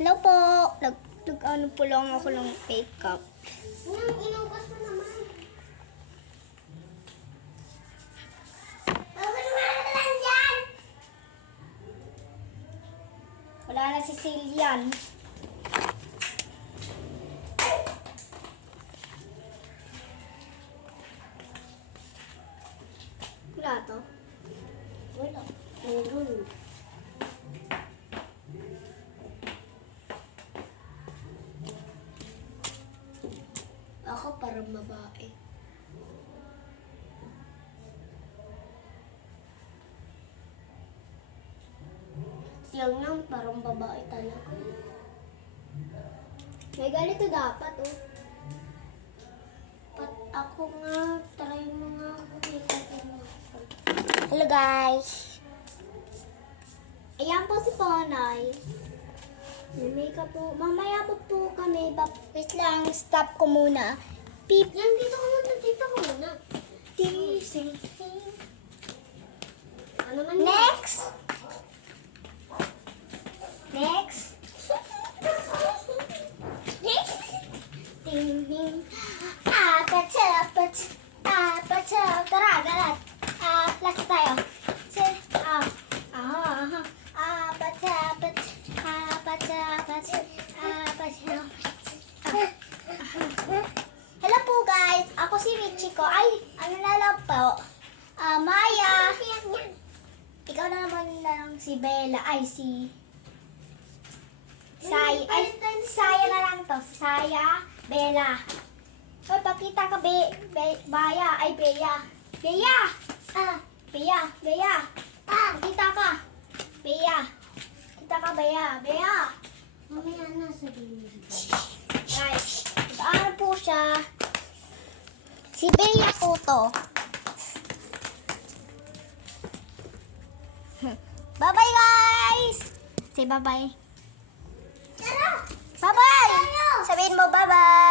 Hello po. Nag-ano po lang ako ng makeup. Inugas mo naman. Bakit naman yan? Wala na si Cillian. Wala to. Wala. Meron. Ako parang babae. Siyang nang parang babae talaga. May ganito dapat, oh. Pat ako nga, try mo nga ako. Hello, guys. Ayan po si Ponay. May makeup po. Mamaya po kami. Wait lang, stop ko muna. Pip. Yan, dito ko muna, dito ko muna. Ano man yan? Next. Next. Next! Ding, ding. Apat, tara, galat. Laki tayo. Hello po guys, ako si Michiko. Ay, ano na lang po. Maya. Ikaw na naman lang si Bella. Ay, si Saya. Ay, Saya na lang to. Saya, Bella. Hoy, pakita ka, Baya. Ay, Bea. Bea! Bea. Pakita ka. Bea. Kita ka, Bea. Bea. Mamaya na sabihin mo. Guys, ano po siya? Si Bea po to. Bye-bye, guys! Say bye-bye. Tara! Bye-bye! Sabihin mo bye-bye!